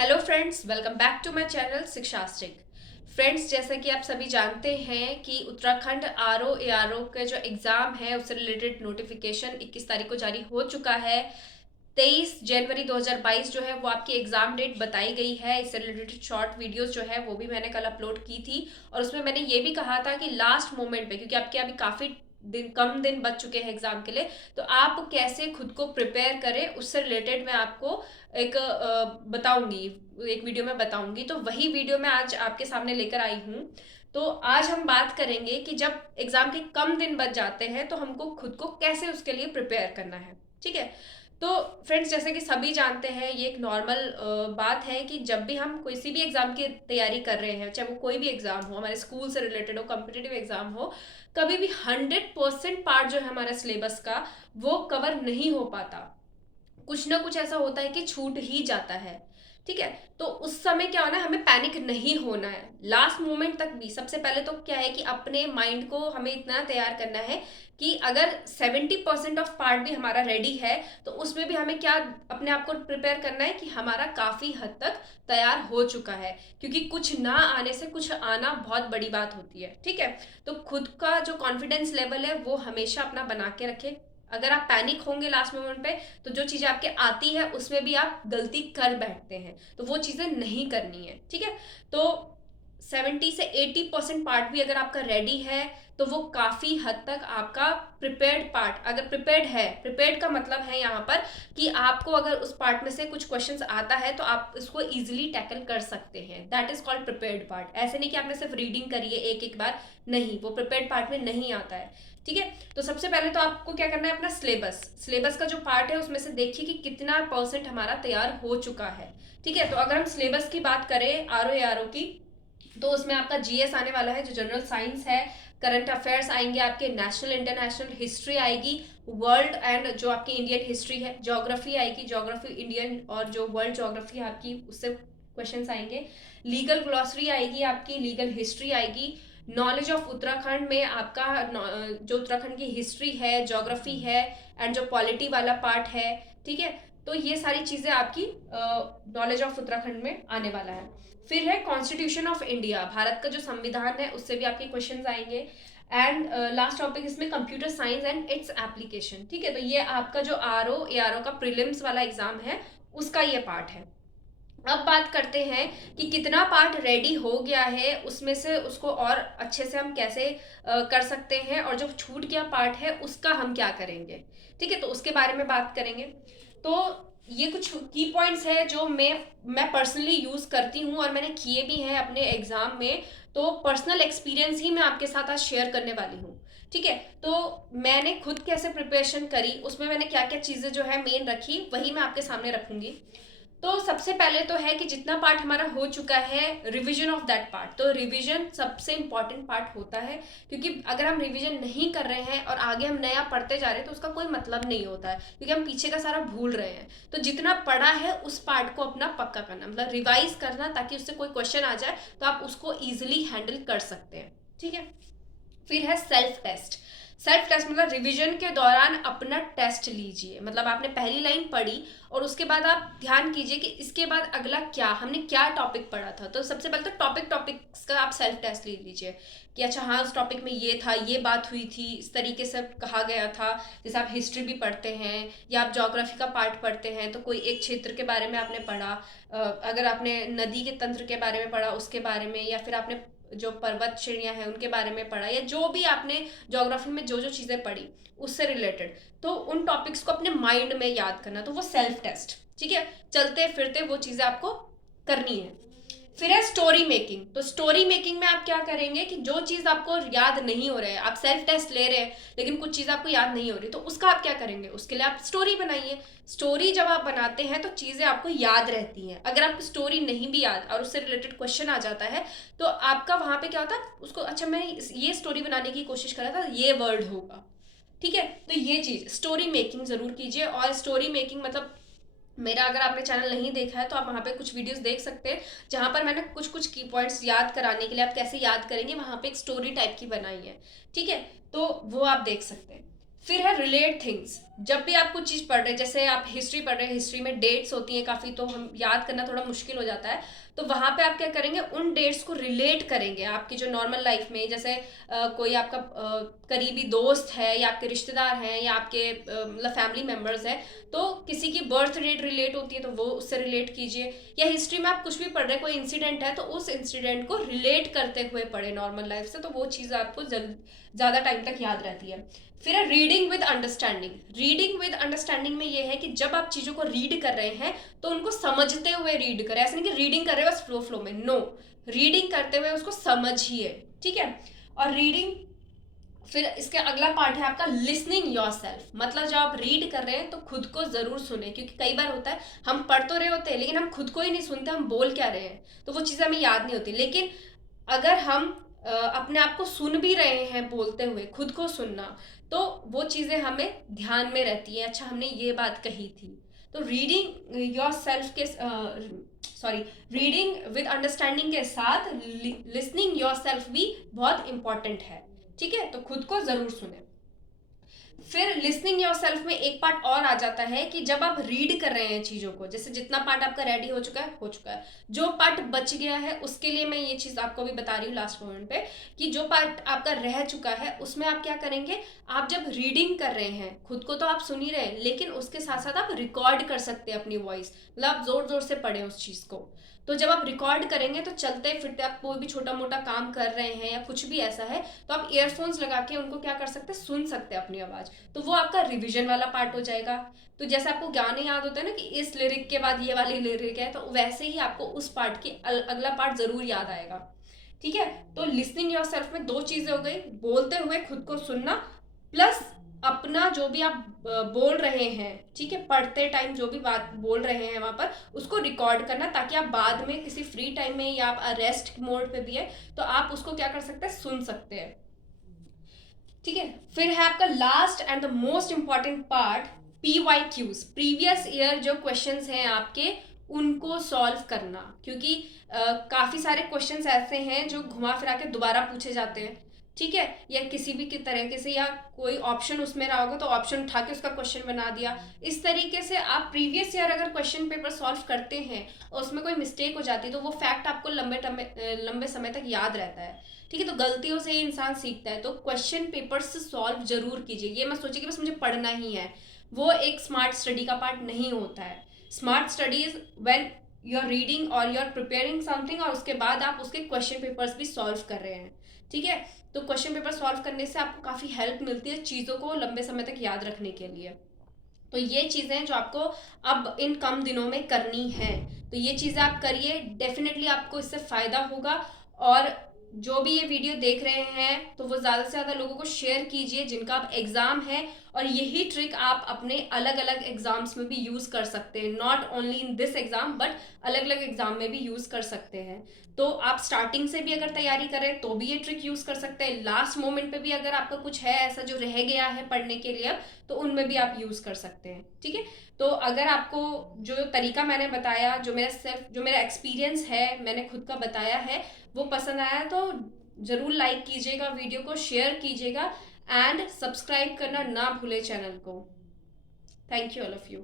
Hello friends, welcome back to my channel Shikshastrik. Friends, जैसा कि आप सभी जानते हैं कि उत्तराखंड आरओ एआरओ के जो एग्ज़ाम है उससे रिलेटेड नोटिफिकेशन 21 तारीख को जारी हो चुका है। 23 जनवरी 2022 जो है वो आपकी एग्ज़ाम डेट बताई गई है। इससे रिलेटेड शॉर्ट वीडियोस जो है वो भी मैंने कल अपलोड की थी और उसमें मैंने ये भी कहा था कि लास्ट मोमेंट पे, क्योंकि आपके अभी काफ़ी कम दिन बच चुके हैं एग्ज़ाम के लिए, तो आप कैसे खुद को प्रिपेयर करें उससे रिलेटेड मैं आपको एक बताऊंगी, एक वीडियो में बताऊंगी। तो वही वीडियो मैं आज आपके सामने लेकर आई हूँ। तो आज हम बात करेंगे कि जब एग्ज़ाम के कम दिन बच जाते हैं तो हमको खुद को कैसे उसके लिए प्रिपेयर करना है। ठीक है। तो फ्रेंड्स, जैसे कि सभी जानते हैं, ये एक नॉर्मल बात है कि जब भी हम किसी भी एग्ज़ाम की तैयारी कर रहे हैं, चाहे वो कोई भी एग्ज़ाम हो, हमारे स्कूल से रिलेटेड हो, कॉम्पिटिटिव एग्ज़ाम हो, कभी भी 100% पार्ट जो है हमारे सिलेबस का वो कवर नहीं हो पाता। कुछ ना कुछ ऐसा होता है कि छूट ही जाता है। ठीक है। तो उस समय क्या होना है, हमें पैनिक नहीं होना है। लास्ट मोमेंट तक भी सबसे पहले तो क्या है कि अपने माइंड को हमें इतना तैयार करना है कि अगर 70% ऑफ पार्ट भी हमारा रेडी है तो उसमें भी हमें क्या अपने आप को प्रिपेयर करना है कि हमारा काफ़ी हद तक तैयार हो चुका है, क्योंकि कुछ ना आने से कुछ आना बहुत बड़ी बात होती है। ठीक है। तो खुद का जो कॉन्फिडेंस लेवल है वो हमेशा अपना बना के रखें। अगर आप पैनिक होंगे लास्ट मोमेंट पे तो जो चीज़ें आपके आती है उसमें भी आप गलती कर बैठते हैं, तो वो चीज़ें नहीं करनी है। ठीक है। तो 70 से 80% पार्ट भी अगर आपका रेडी है तो वो काफ़ी हद तक आपका प्रिपेयर्ड पार्ट, अगर प्रिपेयर्ड है, प्रिपेयर्ड का मतलब है यहाँ पर कि आपको अगर उस पार्ट में से कुछ क्वेश्चंस आता है तो आप इसको इजीली टैकल कर सकते हैं। That is called prepared part. ऐसे नहीं कि आपने सिर्फ रीडिंग करी है एक एक बार, नहीं, वो प्रिपेयर्ड पार्ट में नहीं आता है। ठीक है। तो सबसे पहले तो आपको क्या करना है, अपना सिलेबस सिलेबस का जो पार्ट है उसमें से देखिए कि कितना परसेंट हमारा तैयार हो चुका है। ठीक है। तो अगर हम सिलेबस की बात करें आरओ ए आरओ की, तो उसमें आपका जीएस आने वाला है जो जनरल साइंस है, करंट अफेयर्स आएंगे, आपके नेशनल इंटरनेशनल हिस्ट्री आएगी, वर्ल्ड एंड जो आपकी इंडियन हिस्ट्री है, ज्योग्राफी आएगी, ज्योग्राफी इंडियन और जो वर्ल्ड ज्योग्राफी है आपकी उससे क्वेश्चंस आएंगे, लीगल ग्लॉसरी आएगी, आपकी लीगल हिस्ट्री आएगी, नॉलेज ऑफ उत्तराखंड में आपका जो उत्तराखंड की हिस्ट्री है, ज्योग्राफी है एंड जो पॉलिटी वाला पार्ट है। ठीक है। तो ये सारी चीज़ें आपकी नॉलेज ऑफ उत्तराखंड में आने वाला है। फिर है कॉन्स्टिट्यूशन ऑफ इंडिया, भारत का जो संविधान है उससे भी आपके क्वेश्चंस आएंगे। एंड लास्ट टॉपिक इसमें computer science and its application. ठीक है। तो ये आपका जो आरओ ए आरओ का प्रीलिम्स वाला एग्जाम है उसका ये पार्ट है। अब बात करते हैं कि कितना पार्ट रेडी हो गया है, उसमें से उसको और अच्छे से हम कैसे कर सकते हैं, और जो छूट गया पार्ट है उसका हम क्या करेंगे। ठीक है। तो उसके बारे में बात करेंगे। तो ये कुछ की पॉइंट्स है जो मैं पर्सनली यूज़ करती हूँ और मैंने किए भी हैं अपने एग्ज़ाम में। तो पर्सनल एक्सपीरियंस ही मैं आपके साथ आज शेयर करने वाली हूँ। ठीक है। तो मैंने खुद कैसे प्रिपरेशन करी, उसमें मैंने क्या क्या चीज़ें जो है मेन रखी, वही मैं आपके सामने रखूंगी। तो सबसे पहले तो है कि जितना पार्ट हमारा हो चुका है, रिवीजन ऑफ दैट पार्ट। तो रिवीजन सबसे इंपॉर्टेंट पार्ट होता है, क्योंकि अगर हम रिवीजन नहीं कर रहे हैं और आगे हम नया पढ़ते जा रहे हैं तो उसका कोई मतलब नहीं होता है, क्योंकि हम पीछे का सारा भूल रहे हैं। तो जितना पढ़ा है उस पार्ट को अपना पक्का करना, मतलब रिवाइज करना, ताकि उससे कोई क्वेश्चन आ जाए तो आप उसको ईजिली हैंडल कर सकते हैं। ठीक है। फिर है सेल्फ टेस्ट। सेल्फ टेस्ट मतलब रिवीजन के दौरान अपना टेस्ट लीजिए, मतलब आपने पहली लाइन पढ़ी और उसके बाद आप ध्यान कीजिए कि इसके बाद अगला क्या, हमने क्या टॉपिक पढ़ा था। तो सबसे पहले तो टॉपिक्स का आप सेल्फ टेस्ट ले लीजिए कि अच्छा हाँ, उस टॉपिक में ये था, ये बात हुई थी, इस तरीके से कहा गया था। जैसे आप हिस्ट्री भी पढ़ते हैं या आप ज्योग्राफी का पार्ट पढ़ते हैं तो कोई एक क्षेत्र के बारे में आपने पढ़ा, अगर आपने नदी के तंत्र के बारे में पढ़ा उसके बारे में, या फिर आपने जो पर्वत श्रेणियां हैं उनके बारे में पढ़ा, या जो भी आपने ज्योग्राफी में जो जो चीज़ें पढ़ी उससे रिलेटेड, तो उन टॉपिक्स को अपने माइंड में याद करना, तो वो सेल्फ टेस्ट। ठीक है। चलते फिरते वो चीज़ें आपको करनी है। फिर है स्टोरी मेकिंग। तो स्टोरी मेकिंग में आप क्या करेंगे कि जो चीज़ आपको याद नहीं हो रहा है, आप सेल्फ टेस्ट ले रहे हैं लेकिन कुछ चीज़ आपको याद नहीं हो रही, तो उसका आप क्या करेंगे, उसके लिए आप स्टोरी बनाइए। स्टोरी जब आप बनाते हैं तो चीज़ें आपको याद रहती हैं। अगर आपको स्टोरी नहीं भी याद और उससे रिलेटेड क्वेश्चन आ जाता है तो आपका वहाँ पे क्या होता है, उसको अच्छा मैं ये स्टोरी बनाने की कोशिश कर रहा था, ये वर्ड होगा। ठीक है। तो ये चीज़ स्टोरी मेकिंग ज़रूर कीजिए। और स्टोरी मेकिंग मतलब मेरा, अगर आपने चैनल नहीं देखा है तो आप वहाँ पे कुछ वीडियोस देख सकते हैं जहाँ पर मैंने कुछ कुछ की पॉइंट्स याद कराने के लिए, आप कैसे याद करेंगे, वहाँ पे एक स्टोरी टाइप की बनाई है। ठीक है। तो वो आप देख सकते हैं। फिर है रिलेट थिंग्स। जब भी आप कुछ चीज़ पढ़ रहे हैं, जैसे आप हिस्ट्री पढ़ रहे हैं, हिस्ट्री में डेट्स होती हैं काफ़ी, तो हम याद करना थोड़ा मुश्किल हो जाता है। तो वहाँ पे आप क्या करेंगे, उन डेट्स को रिलेट करेंगे आपकी जो नॉर्मल लाइफ में, जैसे कोई आपका करीबी दोस्त है या आपके रिश्तेदार हैं या आपके मतलब फैमिली मेम्बर्स हैं, तो किसी की बर्थ डेट रिलेट होती है तो वो उससे रिलेट कीजिए। या हिस्ट्री में आप कुछ भी पढ़ रहे हैं, कोई इंसिडेंट है तो उस इंसिडेंट को रिलेट करते हुए पढ़े नॉर्मल लाइफ से, तो वो चीज़ आपको ज़्यादा टाइम तक याद रहती है। फिर है reading with understanding. Reading with understanding में ये है कि जब आप चीज़ों को रीड कर रहे हैं तो उनको समझते हुए रीड करें। ऐसा नहीं कि रीडिंग कर रहे हो बस फ्लो फ्लो में, नो, रीडिंग करते हुए उसको समझिए, ठीक है। और रीडिंग, फिर इसके अगला पार्ट है आपका लिसनिंग योर सेल्फ। मतलब जब आप रीड कर रहे हैं तो खुद को जरूर सुने, क्योंकि कई बार होता है हम पढ़ तो रहे होते हैं लेकिन हम खुद को ही नहीं सुनते, हम बोल क्या रहे हैं, तो वो चीज़ें हमें याद नहीं होती। लेकिन अगर हम अपने आप को सुन भी रहे हैं बोलते हुए, खुद को सुनना, तो वो चीज़ें हमें ध्यान में रहती है, अच्छा हमने ये बात कही थी। तो रीडिंग योर सेल्फ के सॉरी रीडिंग विद अंडरस्टैंडिंग के साथ लिसनिंग योर सेल्फ भी बहुत इंपॉर्टेंट है, ठीक है। तो खुद को जरूर सुने। फिर लिसनिंग योर सेल्फ में एक पार्ट और आ जाता है कि जब आप रीड कर रहे हैं चीज़ों को, जैसे जितना पार्ट आपका रेडी हो चुका है, हो चुका है, जो पार्ट बच गया है उसके लिए मैं ये चीज़ आपको भी बता रही हूँ लास्ट मोमेंट पे, कि जो पार्ट आपका रह चुका है उसमें आप क्या करेंगे, आप जब रीडिंग कर रहे हैं खुद को तो आप सुन ही रहे हैं, लेकिन उसके साथ साथ आप रिकॉर्ड कर सकते हैं अपनी वॉइस, मतलब आप जोर जोर से पढ़ें उस चीज़ को। तो जब आप रिकॉर्ड करेंगे तो चलते फिरते आप कोई भी छोटा मोटा काम कर रहे हैं या कुछ भी ऐसा है, तो आप ईयरफोन्स लगा के उनको क्या कर सकते हैं, सुन सकते हैं अपनी आवाज़। तो वो आपका रिविजन वाला पार्ट हो जाएगा। तो जैसे आपको गाने याद होते हैं ना कि इस लिरिक के बाद ये वाली लिरिक है, तो वैसे ही आपको उस पार्ट की अगला पार्ट ज़रूर याद आएगा, ठीक है। तो लिसनिंग योर सेल्फ में दो चीज़ें हो गई, बोलते हुए खुद को सुनना, प्लस अपना जो भी आप बोल रहे हैं, ठीक है, पढ़ते टाइम जो भी बात बोल रहे हैं वहाँ पर उसको रिकॉर्ड करना, ताकि आप बाद में किसी फ्री टाइम में या आप अरेस्ट मोड पे भी है तो आप उसको क्या कर सकते हैं, सुन सकते हैं, ठीक है। फिर है आपका last and the most important part, PYQs, previous year जो क्वेश्चंस हैं आपके उनको सॉल्व करना, क्योंकि काफ़ी सारे क्वेश्चंस ऐसे हैं जो घुमा फिरा के दोबारा पूछे जाते हैं, ठीक है, या किसी भी तरीके से, या कोई ऑप्शन उसमें रहा होगा तो ऑप्शन उठा के उसका क्वेश्चन बना दिया। इस तरीके से आप प्रीवियस ईयर अगर क्वेश्चन पेपर सॉल्व करते हैं और उसमें कोई मिस्टेक हो जाती है तो वो फैक्ट आपको लंबे समय तक याद रहता है, ठीक है। तो गलतियों से ही इंसान सीखता है, तो क्वेश्चन पेपर्स सॉल्व जरूर कीजिए। ये मत सोचिए कि बस मुझे पढ़ना ही है, वो एक स्मार्ट स्टडी का पार्ट नहीं होता है। Smart study is when you are reading और यू आर प्रिपेयरिंग समथिंग और उसके बाद आप उसके क्वेश्चन पेपर्स भी सॉल्व कर रहे हैं, ठीक है। तो क्वेश्चन पेपर सॉल्व करने से आपको काफ़ी हेल्प मिलती है चीज़ों को लंबे समय तक याद रखने के लिए। तो ये चीज़ें जो आपको अब इन कम दिनों में करनी है, तो ये चीज़ें आप करिए, डेफिनेटली आपको इससे फ़ायदा होगा। और जो भी ये वीडियो देख रहे हैं तो वो ज़्यादा से ज़्यादा लोगों को शेयर कीजिए जिनका अब एग्ज़ाम है, और यही ट्रिक आप अपने अलग अलग एग्ज़ाम्स में भी यूज़ कर सकते हैं, not only in this exam but अलग अलग एग्ज़ाम में भी यूज़ कर सकते हैं। तो आप स्टार्टिंग से भी अगर तैयारी करें तो भी ये ट्रिक यूज़ कर सकते हैं, लास्ट मोमेंट पे भी अगर आपका कुछ है ऐसा जो रह गया है पढ़ने के लिए अब, तो उनमें भी आप यूज़ कर सकते हैं, ठीक है। तो अगर आपको जो तरीका मैंने बताया, जो मेरा एक्सपीरियंस है, मैंने खुद का बताया है, वो पसंद आया तो ज़रूर लाइक कीजिएगा, वीडियो को शेयर कीजिएगा एंड सब्सक्राइब करना ना भूले चैनल को। Thank you all of you.